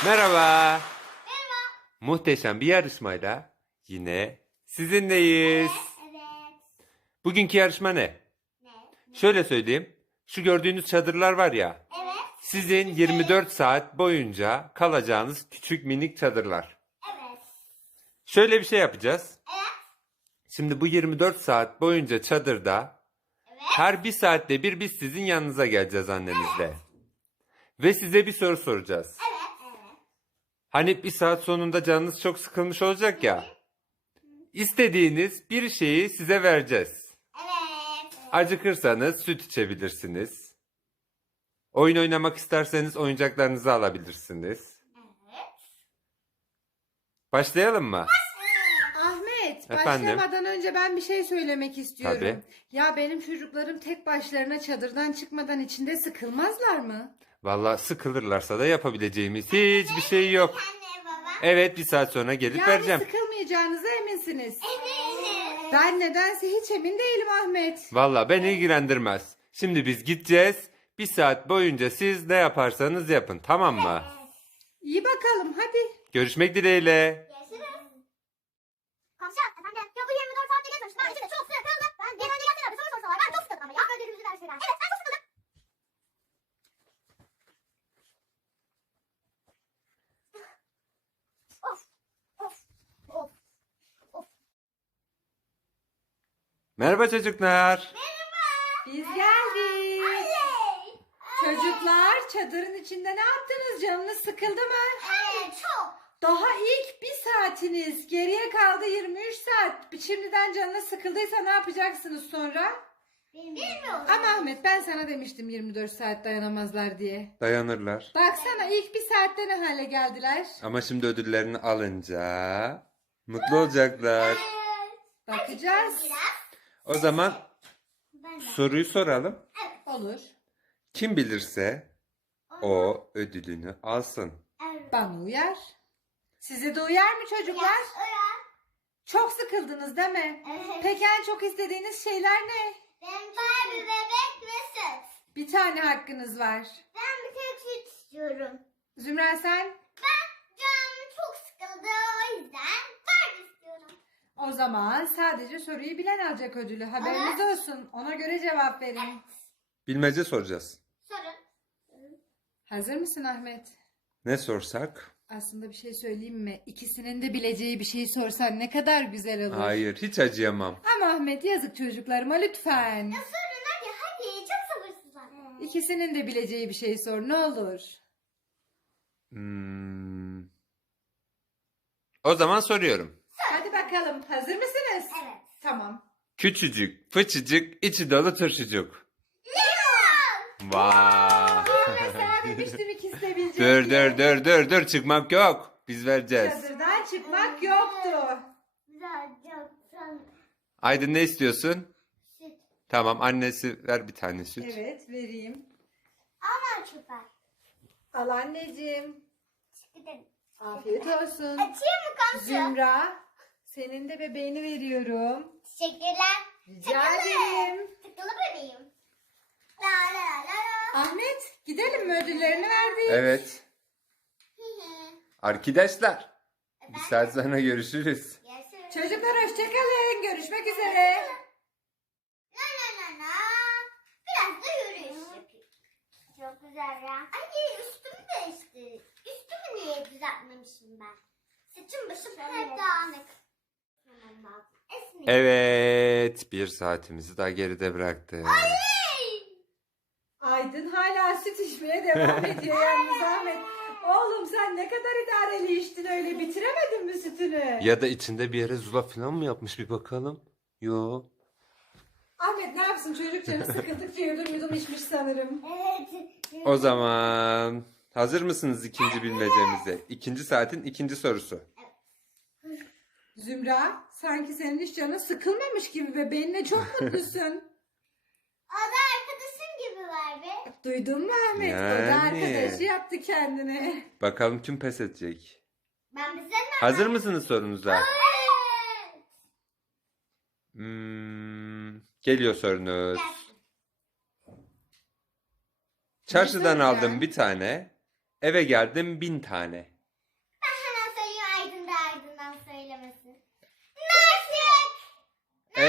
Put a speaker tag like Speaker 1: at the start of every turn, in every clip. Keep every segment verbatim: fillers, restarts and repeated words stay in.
Speaker 1: Merhaba. Muhteşem bir yarışmayla yine sizinleyiz.
Speaker 2: Evet.
Speaker 1: Bugünkü yarışma ne?
Speaker 2: Ne?
Speaker 1: Şöyle söyleyeyim. Şu gördüğünüz çadırlar var ya.
Speaker 2: Evet.
Speaker 1: Sizin yirmi dört saat boyunca kalacağınız küçük minik çadırlar.
Speaker 2: Evet.
Speaker 1: Şöyle bir şey yapacağız.
Speaker 2: Evet.
Speaker 1: Şimdi bu yirmi dört saat boyunca çadırda
Speaker 2: Evet.
Speaker 1: her bir saatte bir biz sizin yanınıza geleceğiz annenizle. Ve size bir soru soracağız.
Speaker 2: Evet. Evet.
Speaker 1: Hani bir saat sonunda canınız çok sıkılmış olacak ya. İstediğiniz bir şeyi size vereceğiz.
Speaker 2: Evet.
Speaker 1: Acıkırsanız süt içebilirsiniz. Oyun oynamak isterseniz oyuncaklarınızı alabilirsiniz.
Speaker 2: Evet.
Speaker 1: Başlayalım mı?
Speaker 3: Ahmet,
Speaker 1: Efendim?
Speaker 3: başlamadan önce ben bir şey söylemek istiyorum.
Speaker 1: Tabii.
Speaker 3: Ya benim çocuklarım tek başlarına çadırdan çıkmadan içinde sıkılmazlar mı?
Speaker 1: Vallahi sıkılırlarsa da yapabileceğimiz hiçbir şey yok.
Speaker 2: Anne baba.
Speaker 1: Evet, bir saat sonra gelip
Speaker 3: Yani
Speaker 1: vereceğim.
Speaker 3: sıkılmayacağınıza eminsiniz.
Speaker 2: Evet.
Speaker 3: Ben nedense hiç emin değilim Ahmet.
Speaker 1: Vallahi beni ilgilendirmez. Şimdi biz gideceğiz. Bir saat boyunca siz ne yaparsanız yapın, tamam mı?
Speaker 3: İyi bakalım hadi.
Speaker 1: Görüşmek dileğiyle.
Speaker 2: Görüşürüz. Komşu efendim. Ya bu yirmi dört saatte geçmiş. Ben içinde çok sıkıldım. Ben genelde gelsene bir soru sorsalar. Ben çok sıkıldım ama ya. Ödülümüzü verseler. Evet ben çok sıkıldım. Of. Of. Of. Of.
Speaker 1: Merhaba çocuklar.
Speaker 3: Biz geldik.
Speaker 2: Oley.
Speaker 3: Çocuklar çadırın içinde ne yaptınız? Canınız sıkıldı mı?
Speaker 2: Evet çok.
Speaker 3: Daha ilk bir saatiniz. Geriye kaldı yirmi üç saat. Şimdiden canınız sıkıldıysa ne yapacaksınız sonra?
Speaker 2: Bilmiyorum.
Speaker 3: Ama Ahmet ben sana demiştim yirmi dört saat dayanamazlar diye.
Speaker 1: Dayanırlar.
Speaker 3: Baksana ilk bir saatte ne hale geldiler.
Speaker 1: Ama şimdi ödüllerini alınca mutlu olacaklar.
Speaker 2: Evet.
Speaker 3: Bakacağız.
Speaker 2: Biraz.
Speaker 1: O zaman
Speaker 2: Ben de.
Speaker 1: soruyu soralım.
Speaker 3: Olur.
Speaker 1: Kim bilirse o ödülünü alsın.
Speaker 2: Evet.
Speaker 3: Bana uyar. Size de uyar mı çocuklar?
Speaker 2: Öğren.
Speaker 3: Çok sıkıldınız değil mi?
Speaker 2: Evet.
Speaker 3: Peki en çok istediğiniz şeyler ne?
Speaker 2: Benim Barbie bebek ve süt.
Speaker 3: Bir tane hakkınız var.
Speaker 2: Ben bir tek süt istiyorum.
Speaker 3: Zümra sen?
Speaker 2: Ben canım çok sıkıldı o yüzden Barbie istiyorum.
Speaker 3: O zaman sadece soruyu bilen alacak ödülü. Haberiniz
Speaker 2: Evet.
Speaker 3: olsun. Ona göre cevap verin.
Speaker 1: Bilmece soracağız.
Speaker 2: Sorun.
Speaker 3: Hazır mısın Ahmet?
Speaker 1: Ne sorsak?
Speaker 3: Aslında bir şey söyleyeyim mi? İkisinin de bileceği bir şey sorsan ne kadar güzel olur.
Speaker 1: Hayır, hiç acıyamam.
Speaker 3: Ama Ahmet yazık çocuklarıma lütfen.
Speaker 2: Sorun hadi hadi çok sabırsızlar.
Speaker 3: İkisinin de bileceği bir şey sor ne olur.
Speaker 1: Hmm. O zaman soruyorum.
Speaker 3: Hadi bakalım hazır mısınız?
Speaker 2: Evet.
Speaker 3: Tamam.
Speaker 1: Küçücük, fıçıcık, içi dolu turşucuk. Vay.
Speaker 3: Ben sana demiştim ikisi de bilecek
Speaker 1: Dur
Speaker 3: diye.
Speaker 1: dur dur dur dur çıkmak yok. Biz vereceğiz.
Speaker 3: Çadırdan çıkmak yoktu.
Speaker 2: Güzel çok sen
Speaker 1: Aydın ne istiyorsun?
Speaker 2: süt.
Speaker 1: Tamam, annesi ver bir tane süt.
Speaker 3: Evet vereyim.
Speaker 2: Ama süper.
Speaker 3: Al anneciğim.
Speaker 2: Gidelim.
Speaker 3: Afiyet olsun.
Speaker 2: Açayım mı komşu?
Speaker 3: Zümra senin de bebeğini veriyorum.
Speaker 2: Teşekkürler.
Speaker 3: Rica ederim.
Speaker 2: Tıkılı bebeğim. La la la la la.
Speaker 3: Ahmet gidelim mi ödüllerini verdik?
Speaker 1: Evet.
Speaker 2: Hı hı.
Speaker 1: Arkadaşlar. Bir saat sonra görüşürüz.
Speaker 2: Görüşürüz.
Speaker 3: Çocuklar hoşçakalın. Görüşmek üzere.
Speaker 2: La la la la. Biraz da yürüyüş yapayım. Çok güzel ya. Ay üstümü değişti. Üstümü niye düzeltmemişim ben? Saçım başım hep dağınık. Hemen lazım. Esnek.
Speaker 1: Evet. Bir saatimizi daha geride bıraktık.
Speaker 3: Aydın hala süt içmeye devam ediyor yalnız Ahmet. Oğlum sen ne kadar idareli içtin öyle bitiremedin mi sütünü?
Speaker 1: Ya da içinde bir yere zula falan mı yapmış, bir bakalım. Yo.
Speaker 3: Ahmet ne yapsın çocuk canı sıkıldıkça yudum yudum içmiş sanırım.
Speaker 2: Evet.
Speaker 1: O zaman hazır mısınız ikinci bilmecemize? İkinci saatin ikinci sorusu.
Speaker 3: Zümra sanki senin hiç canın sıkılmamış gibi ve benimle çok mutlusun.
Speaker 2: O da arkadaşım gibi var be.
Speaker 3: Duydun mu Ahmet? O da
Speaker 1: Yani.
Speaker 3: arkadaşı yaptı kendine.
Speaker 1: Bakalım kim pes edecek?
Speaker 2: Ben bize ne?
Speaker 1: Hazır mısınız sorunuza?
Speaker 2: Evet.
Speaker 1: Hmm, geliyor sorunuz.
Speaker 2: Gel.
Speaker 1: Çarşıdan
Speaker 3: Ne
Speaker 1: aldım
Speaker 3: soracağım?
Speaker 1: bir tane, eve geldim bin tane.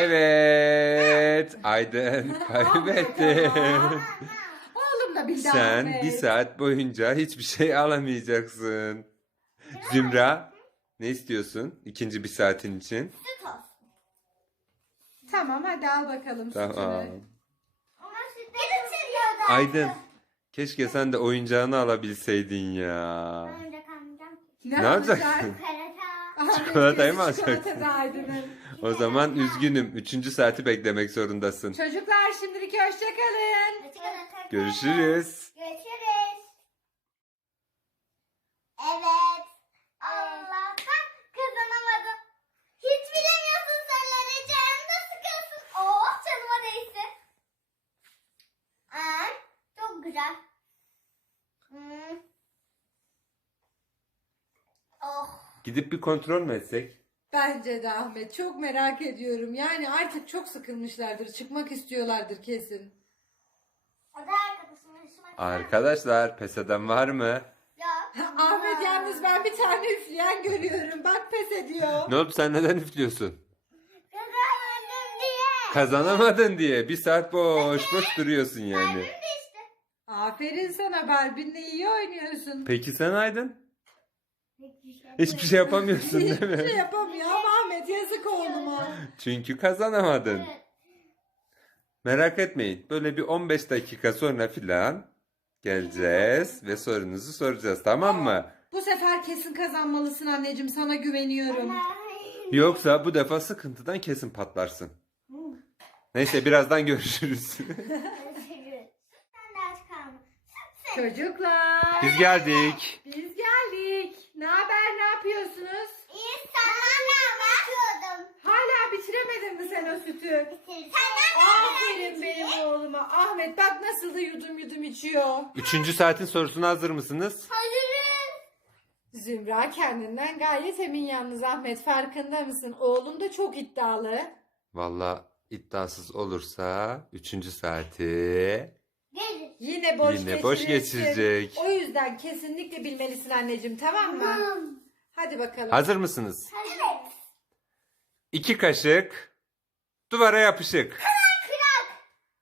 Speaker 1: Evet. Aydın kaybetti.
Speaker 3: Oğlum da bildi
Speaker 1: Sen
Speaker 3: Ahmet.
Speaker 1: bir saat boyunca hiçbir şey alamayacaksın. Zümra, ne istiyorsun ikinci bir saatin için?
Speaker 2: Süt olsun.
Speaker 3: Tamam hadi al bakalım
Speaker 1: Tamam.
Speaker 3: sütünü.
Speaker 2: Ama süt getiriyordu.
Speaker 1: Aydın, keşke sen de oyuncağını alabilseydin ya.
Speaker 2: Ben önce kalmayacağım.
Speaker 3: Ne,
Speaker 1: Ne
Speaker 3: alacak?
Speaker 1: alacaksın?
Speaker 2: Karata.
Speaker 3: Ahmet
Speaker 1: Çikolatayı
Speaker 3: gözü
Speaker 1: mı alacaksın?
Speaker 3: çikolatada Aydın'ın.
Speaker 1: O zaman üzgünüm. Üçüncü saati beklemek zorundasın.
Speaker 3: Çocuklar şimdilik hoşçakalın.
Speaker 1: Görüşürüz.
Speaker 2: Görüşürüz. Evet. Allah bak kazanamadım. Hiç bilemiyorsun soruları. Canım da sıkılsın. Oh canıma değsin. Aa, çok güzel. Hmm. Oh.
Speaker 1: Gidip bir kontrol mü etsek?
Speaker 3: Bence de Ahmet çok merak ediyorum. Yani artık çok sıkılmışlardır. Çıkmak istiyorlardır kesin.
Speaker 2: O da arkadaşım. hoşuma gitti.
Speaker 1: Arkadaşlar, pes eden var mı?
Speaker 2: Ya.
Speaker 3: Ahmet yalnız ben bir tane üfleyen görüyorum. Bak pes ediyor.
Speaker 1: Ne oldu, sen neden üflüyorsun?
Speaker 2: Kazanamadım diye.
Speaker 1: Kazanamadın diye. Bir saat boş boş duruyorsun yani.
Speaker 2: Kalbim düştü.
Speaker 3: Aferin sana Barbie'nle iyi oynuyorsun.
Speaker 1: Peki sen Aydın?
Speaker 2: Peki, şey
Speaker 1: Hiçbir şey yapamıyorsun değil
Speaker 3: Hiçbir şey
Speaker 1: mi?
Speaker 3: yapamıyor ama Ahmet yazık oğluma.
Speaker 1: Çünkü kazanamadın.
Speaker 2: Evet.
Speaker 1: Merak etmeyin. Böyle bir on beş dakika sonra filan geleceğiz ve sorunuzu soracağız, tamam mı?
Speaker 3: Bu sefer kesin kazanmalısın anneciğim, sana güveniyorum.
Speaker 1: Yoksa bu defa sıkıntıdan kesin patlarsın. Neyse, birazdan görüşürüz.
Speaker 2: Görüşürüz. Sen de aç kalma. Sen-
Speaker 3: Çocuklar.
Speaker 1: Biz geldik.
Speaker 3: Biz geldik. Ne haber, ne yapıyorsunuz?
Speaker 2: İyi sana ne bakıyordum.
Speaker 3: Hala bitiremedin mi sen o sütü?
Speaker 2: Senden ne
Speaker 3: Aferin benim oğluma. Ahmet bak nasıl da yudum yudum içiyor.
Speaker 1: Üçüncü saatin sorusuna hazır mısınız?
Speaker 2: Hazırım.
Speaker 3: Zümra kendinden gayet emin yalnız Ahmet, farkında mısın? Oğlum da çok iddialı.
Speaker 1: Valla iddiasız olursa üçüncü saati
Speaker 2: Gelir.
Speaker 3: Yine boş
Speaker 1: yine boş
Speaker 3: geçirirsin.
Speaker 1: geçirecek.
Speaker 3: O yüzden kesinlikle bilmelisin anneciğim, tamam mı?
Speaker 2: Tamam.
Speaker 3: Hadi bakalım.
Speaker 1: Hazır mısınız?
Speaker 2: Evet.
Speaker 1: İki kaşık duvara yapışık.
Speaker 2: Kırak.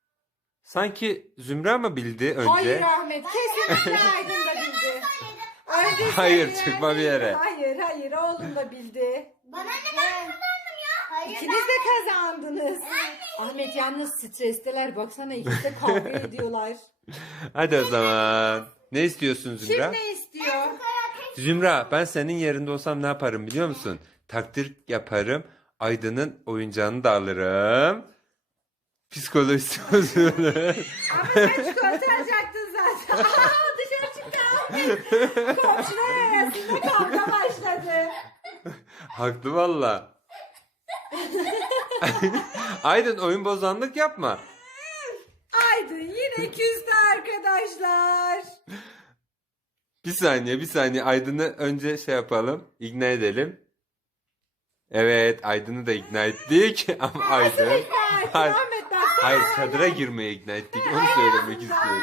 Speaker 1: Sanki Zümra mı bildi önce?
Speaker 3: Hayır Ahmet, kesinlikle Aydın da bildi. Önce
Speaker 1: Hayır,
Speaker 3: söyleyen
Speaker 1: çıkma bir
Speaker 3: bildi.
Speaker 1: yere.
Speaker 3: Hayır hayır, oğlum da bildi.
Speaker 2: Bana ne ben kazandım ya? Hayır
Speaker 3: İkiniz de kazandınız. Ahmet yalnız stresteler, baksana ikisi de kavga ediyorlar.
Speaker 1: Hadi o zaman. Ne istiyorsun Zümra?
Speaker 3: Kim ne istiyor?
Speaker 1: Zümra, ben senin yerinde olsam ne yaparım biliyor musun? Takdir yaparım. Aydın'ın oyuncağını da alırım. Psikolojisi bozulur.
Speaker 3: Ama sen çikolata alacaktın zaten. Aa, dışarı çıktı Ahmet. Komşular arasında kavga başladı.
Speaker 1: Haklı valla. Aydın, oyun bozanlık yapma.
Speaker 3: Aydın yine küstü arkadaşlar.
Speaker 1: Bir saniye bir saniye, Aydın'ı önce şey yapalım. İkna edelim. Evet, Aydın'ı da ikna ettik. Ama Aydın...
Speaker 3: Hayır,
Speaker 1: Hayır,
Speaker 3: Ahmet bak.
Speaker 1: hayır, çadıra girmeye ikna ettik. Onu söylemek istiyorum.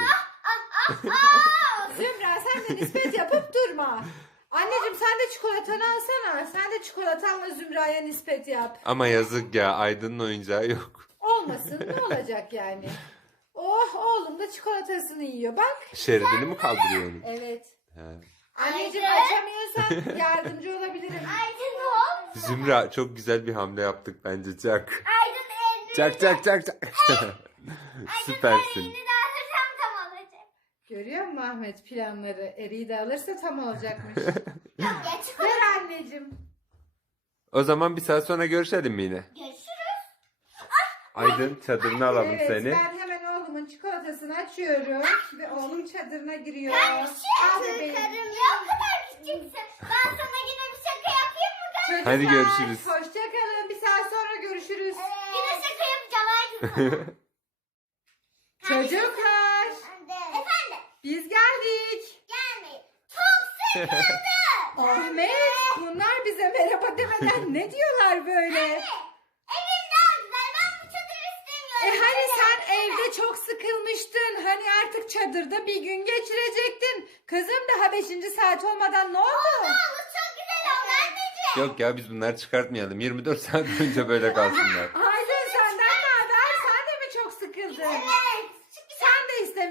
Speaker 3: Zümra sen de nispet yapıp durma. Anneciğim sen de çikolatanı alsana. Sen de çikolatanla Zümra'ya nispet yap.
Speaker 1: Ama yazık ya, Aydın'ın oyuncağı yok.
Speaker 3: Olmasın ne olacak yani. Oh oğlum da çikolatasını yiyor bak.
Speaker 1: Şeridini mi kaldırıyor onu?
Speaker 3: Evet.
Speaker 1: He.
Speaker 3: Anneciğim
Speaker 2: Aydın.
Speaker 3: açamıyorsan yardımcı olabilirim.
Speaker 2: Aydın hop.
Speaker 1: Zümra, çok güzel bir hamle yaptık bence, Çak.
Speaker 2: Aydın elini.
Speaker 1: Çak çak çak çak. Süpersin.
Speaker 2: Elini de alırsam tam olacak.
Speaker 3: Görüyor musun Ahmet planları? Eriği de alırsa tam olacakmış.
Speaker 2: Tamam geç.
Speaker 3: Ver anneciğim.
Speaker 1: O zaman bir saat sonra görüşelim mi yine?
Speaker 2: Görüşürüz.
Speaker 1: Aydın, çadırını alalım
Speaker 3: Evet
Speaker 1: seni.
Speaker 3: ben hemen oğlumun çikolatasını açıyorum. Ve oğlum çadırına giriyor.
Speaker 2: Ben bir
Speaker 3: Al
Speaker 2: şey
Speaker 3: bebeğim.
Speaker 2: sıkarım ya. O kadar küçüksün. Ben sana yine bir şaka yapayım mı? kız?
Speaker 3: Çocuklar,
Speaker 1: Hadi görüşürüz.
Speaker 3: Hoşçakalın. Bir saat sonra görüşürüz.
Speaker 2: Yine şaka yapacağım Aydın sana.
Speaker 3: Çocuklar.
Speaker 2: Efendim.
Speaker 3: Biz geldik.
Speaker 2: Gelmeyin. Çok sıkıldım.
Speaker 3: Ahmet bunlar bize merhaba demeden ne diyorlar böyle?
Speaker 2: Evin daha güzel. Ben bu çadırı
Speaker 3: E
Speaker 2: istemiyorum.
Speaker 3: hani sen evde çok sıkılmıştın. Hani artık çadırda bir gün geçirecektin. Kızım daha beşinci saat olmadan ne oldu?
Speaker 2: Olur çok güzel oldu anneciğim.
Speaker 1: Yok ya, biz bunları çıkartmayalım. yirmi dört saat boyunca böyle kalsınlar.
Speaker 3: Aydın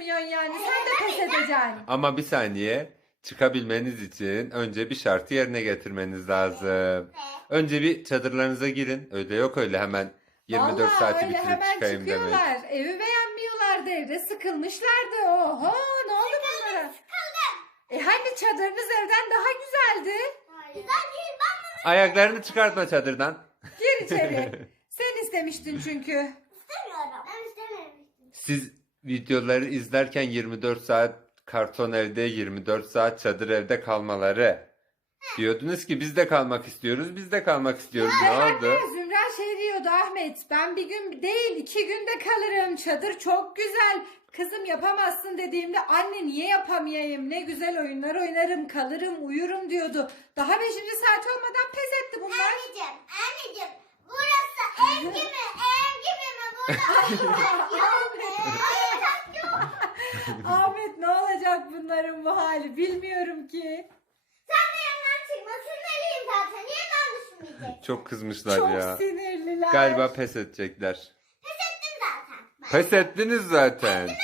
Speaker 3: istemiyorsun yani? Sen de pes edeceksin.
Speaker 1: Ama bir saniye. Çıkabilmeniz için önce bir şartı yerine getirmeniz lazım. Önce bir çadırlarınıza girin. Öyle yok öyle hemen yirmi dört
Speaker 3: Vallahi
Speaker 1: saati
Speaker 3: öyle
Speaker 1: bitirip
Speaker 3: hemen
Speaker 1: çıkayım demek.
Speaker 3: çıkıyorlar. Evi beğenmiyorlardı, evde sıkılmışlardı. Oho, ne oldu bunlara? E hani çadırınız evden daha güzeldi.
Speaker 2: Güzel değil, ben bunu
Speaker 1: Ayaklarını çıkartma çadırdan.
Speaker 3: Gir içeri. Sen istemiştin çünkü.
Speaker 2: istemiyorum. Ben istemiyorum.
Speaker 1: Siz videoları izlerken yirmi dört saat karton evde, yirmi dört saat çadır evde kalmaları. Diyordunuz ki biz de kalmak istiyoruz, biz de kalmak istiyoruz. Ne oldu?
Speaker 3: Hatta Zümra şey diyordu Ahmet. Ben bir gün değil iki günde kalırım. Çadır çok güzel. Kızım yapamazsın dediğimde anne niye yapamayayım? Ne güzel oyunlar oynarım, kalırım, uyurum diyordu. Daha beşinci saat olmadan pes etti bunlar.
Speaker 2: Anneciğim, anneciğim. Burası ev gibi, ev gibi mi? Burada oyuncak yok. Oyuncak yok.
Speaker 3: Ahmet ne olacak bunların bu hali bilmiyorum ki.
Speaker 2: Sen de yanından çıkma. Sinirliyim zaten. Niye ben düşünmeyeceksin?
Speaker 1: Çok kızmışlar
Speaker 3: Çok
Speaker 1: ya.
Speaker 3: sinirliler.
Speaker 1: Galiba pes edecekler.
Speaker 2: Pes ettim zaten. Ben
Speaker 1: Pes ettiniz zaten.
Speaker 2: Yeter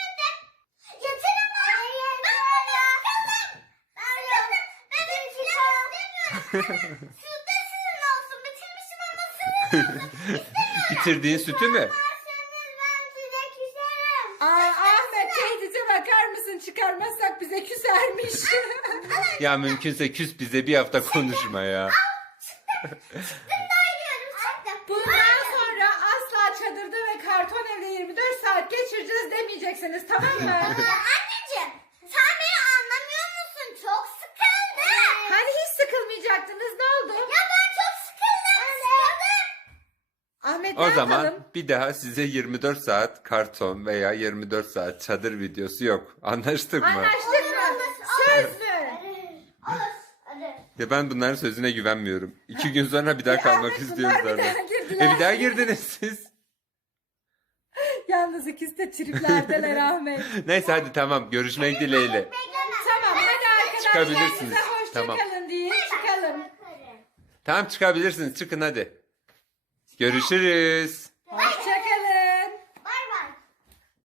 Speaker 2: ama. Hayır. Ben böyle sıkıldım. Ben sıkıldım. Ben benimkiler istemiyorum. Sütte sizin olsun. Bitirmişim ama sizin olsun.
Speaker 1: Bitirdiğin sütü mü?
Speaker 2: Vermezseniz ben size küserim.
Speaker 3: Aa, Ahmet tehdide bakar mısın? Çıkarmazsak bize küsermiş.
Speaker 1: Ya mümkünse küs bize bir hafta konuşma ya.
Speaker 2: Çıktım dayıyorum. Çıktım.
Speaker 3: Bundan sonra asla çadırda ve karton evde yirmi dört saat geçireceğiz demeyeceksiniz tamam mı?
Speaker 2: Ya anneciğim. Sen beni anlamıyor musun? Çok sıkıldım.
Speaker 3: Hani hiç sıkılmayacaktınız ne oldu?
Speaker 2: Ya ben çok sıkıldım. Sıkıldım.
Speaker 3: Ahmet
Speaker 1: O
Speaker 3: ne
Speaker 1: zaman
Speaker 3: yapalım?
Speaker 1: bir daha size yirmi dört saat karton veya yirmi dört saat çadır videosu yok. Anlaştık mı?
Speaker 3: Anlaştık mı? Söz mü?
Speaker 2: Olur. Olur.
Speaker 1: Ya ben bunların sözüne güvenmiyorum. İki gün sonra bir daha kalmak
Speaker 3: Ahmet,
Speaker 1: istiyoruz
Speaker 3: bunlar bir
Speaker 1: orada.
Speaker 3: daha girdiler.
Speaker 1: E bir daha girdiniz siz.
Speaker 3: Yalnız ikisi de triplerdeler Ahmet.
Speaker 1: Neyse hadi tamam. Görüşmek dileğiyle.
Speaker 2: Bekleme.
Speaker 3: Tamam hadi arkadaşlar
Speaker 1: Çıkabilirsiniz.
Speaker 3: size hoşça
Speaker 1: Tamam.
Speaker 3: kalın deyin çıkalım.
Speaker 1: Tamam çıkabilirsiniz. Çıkın hadi. Görüşürüz.
Speaker 3: Hoşça